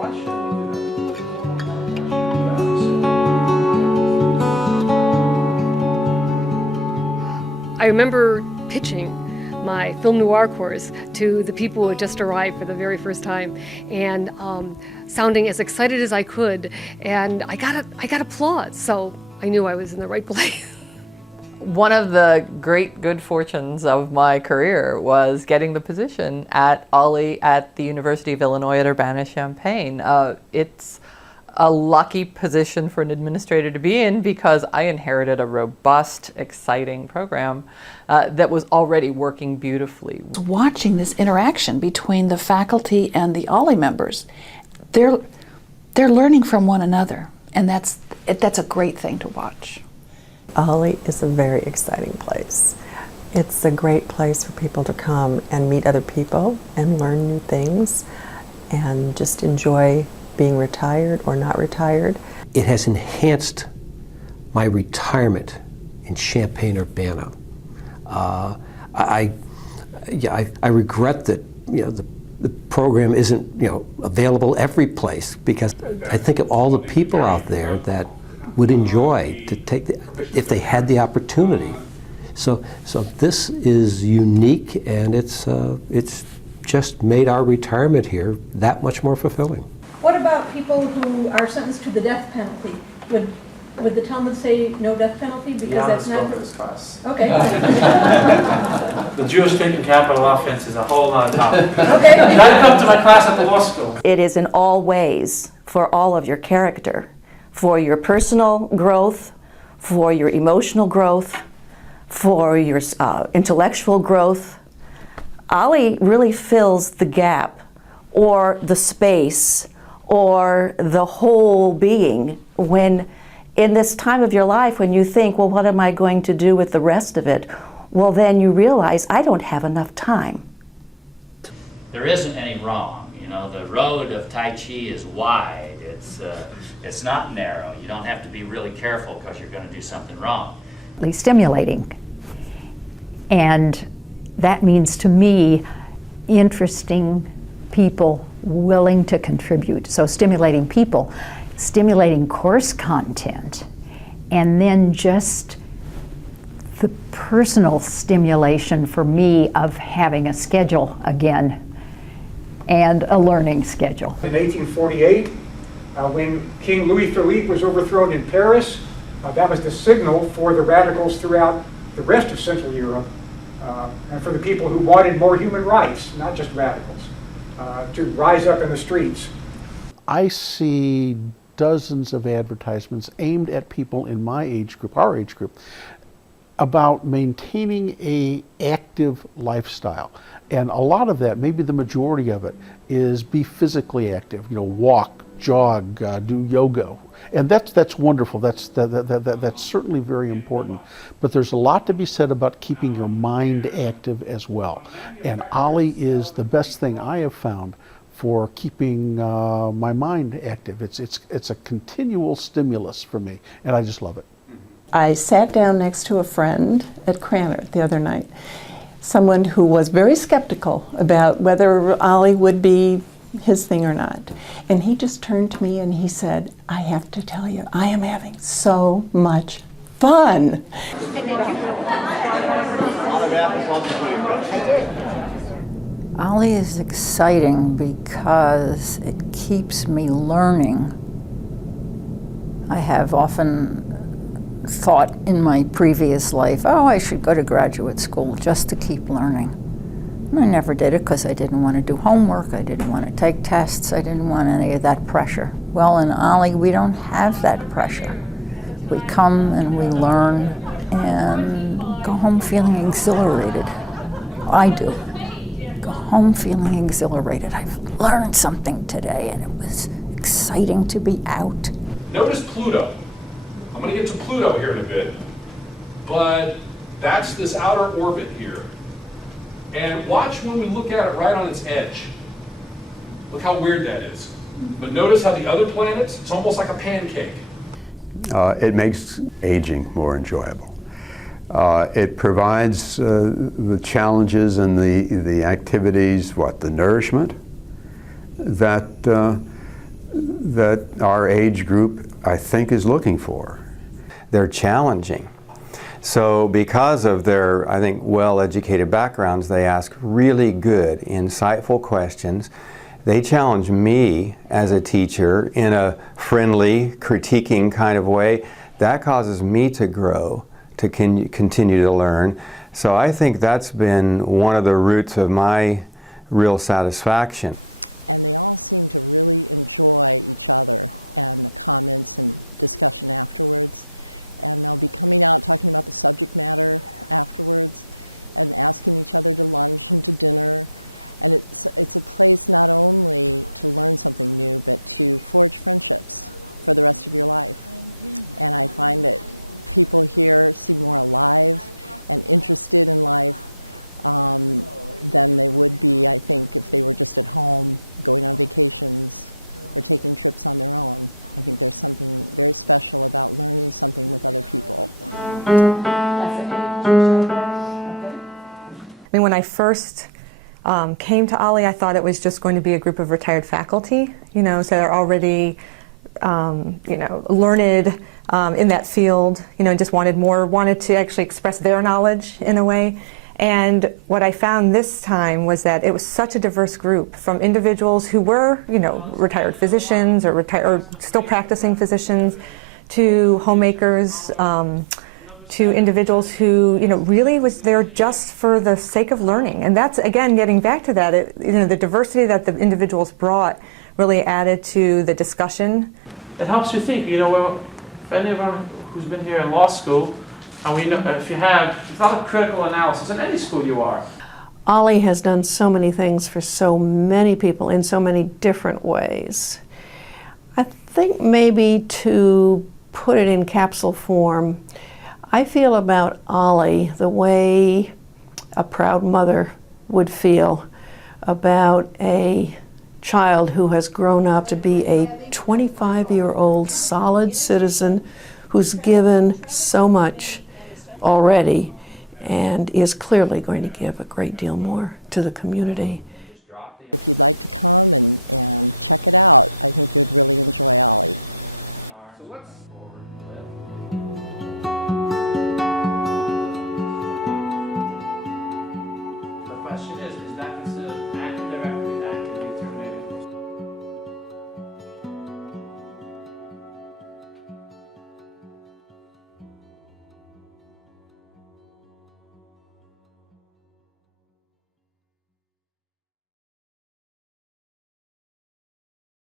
I remember pitching my film noir course to the people who had just arrived for the very first time, and sounding as excited as I could, and I got applause, so I knew I was in the right place. One of the great good fortunes of my career was getting the position at OLLI at the University of Illinois at Urbana-Champaign. It's a lucky position for an administrator to be in because I inherited a robust, exciting program that was already working beautifully. Watching this interaction between the faculty and the OLLI members, they're learning from one another, and that's a great thing to watch. OLLI is a very exciting place. It's a great place for people to come and meet other people and learn new things and just enjoy being retired or not retired. It has enhanced my retirement in Champaign-Urbana. I regret that the program isn't available every place, because I think of all the people out there that would enjoy to take if they had the opportunity. So this is unique, and it's just made our retirement here that much more fulfilling. What about people who are sentenced to the death penalty? Would the Talmud say no death penalty? Because that's not this class. Okay. The Jewish taking capital offense is a whole other topic. Okay. That come to my class at the law school. It is in all ways for all of your character, for your personal growth, for your emotional growth, for your intellectual growth. OLLI really fills the gap, or the space, or the whole being, when in this time of your life when you think, well, what am I going to do with the rest of it? Well, then you realize, I don't have enough time. There isn't any wrong. The road of Tai Chi is wide. It's not narrow. You don't have to be really careful because you're going to do something wrong. Stimulating. And that means to me, interesting people willing to contribute. So stimulating people, stimulating course content, and then just the personal stimulation for me of having a schedule again, and a learning schedule. In 1848, when King Louis Philippe was overthrown in Paris, that was the signal for the radicals throughout the rest of Central Europe, and for the people who wanted more human rights, not just radicals, to rise up in the streets. I see dozens of advertisements aimed at people in my age group, our age group, about maintaining an active lifestyle. And a lot of that, maybe the majority of it, is be physically active. Walk, jog, do yoga. And that's wonderful. That's certainly very important. But there's a lot to be said about keeping your mind active as well. And OLLI is the best thing I have found for keeping my mind active. It's a continual stimulus for me, and I just love it. I sat down next to a friend at Cranard the other night, someone who was very skeptical about whether OLLI would be his thing or not. And he just turned to me and he said, I have to tell you, I am having so much fun. OLLI is exciting because it keeps me learning. I have often thought in my previous life, oh, I should go to graduate school just to keep learning. And I never did it because I didn't want to do homework, I didn't want to take tests, I didn't want any of that pressure. Well, in OLLI, we don't have that pressure. We come and we learn and go home feeling exhilarated. I do. Go home feeling exhilarated. I've learned something today and it was exciting to be out. Notice Pluto. I'm going to get to Pluto here in a bit, but that's this outer orbit here. And watch when we look at it right on its edge. Look how weird that is. But notice how the other planets, it's almost like a pancake. It makes aging more enjoyable. It provides the challenges and the activities, the nourishment that that our age group, I think, is looking for. They're challenging. So because of their, I think, well-educated backgrounds, they ask really good, insightful questions. They challenge me as a teacher in a friendly, critiquing kind of way. That causes me to grow, to continue to learn. So I think that's been one of the roots of my real satisfaction. And they all seem to really enjoy each other and the comments and discussion afterwards. And they'll be coming out talking about the subject matter afterwards and asking each other to lunch and to dinner. And it's a place not only to learn something new, but to forge friendships for the rest of your life. And I find that people here seem more alive and interested in life than they would be, I think, if they were just at home going on vacations or taking trips on their own. I think there's something very special about learning something with other people. And I'll expand it a lot in class number 8. I'll try to put together a full presentation on the Talmud. Number 7, as I mentioned to you, lesson 7 will bring in a guest. It helps you think, you know, well, if anyone who's been here in law school, and we know, if you have, it's not a critical analysis in any school you are. OLLI has done so many things for so many people in so many different ways. I think maybe to put it in capsule form, I feel about OLLI the way a proud mother would feel about a child who has grown up to be a 25-year-old solid citizen who's given so much already and is clearly going to give a great deal more to the community. If you'd like to come and check it out, I think you'd really enjoy OLLI.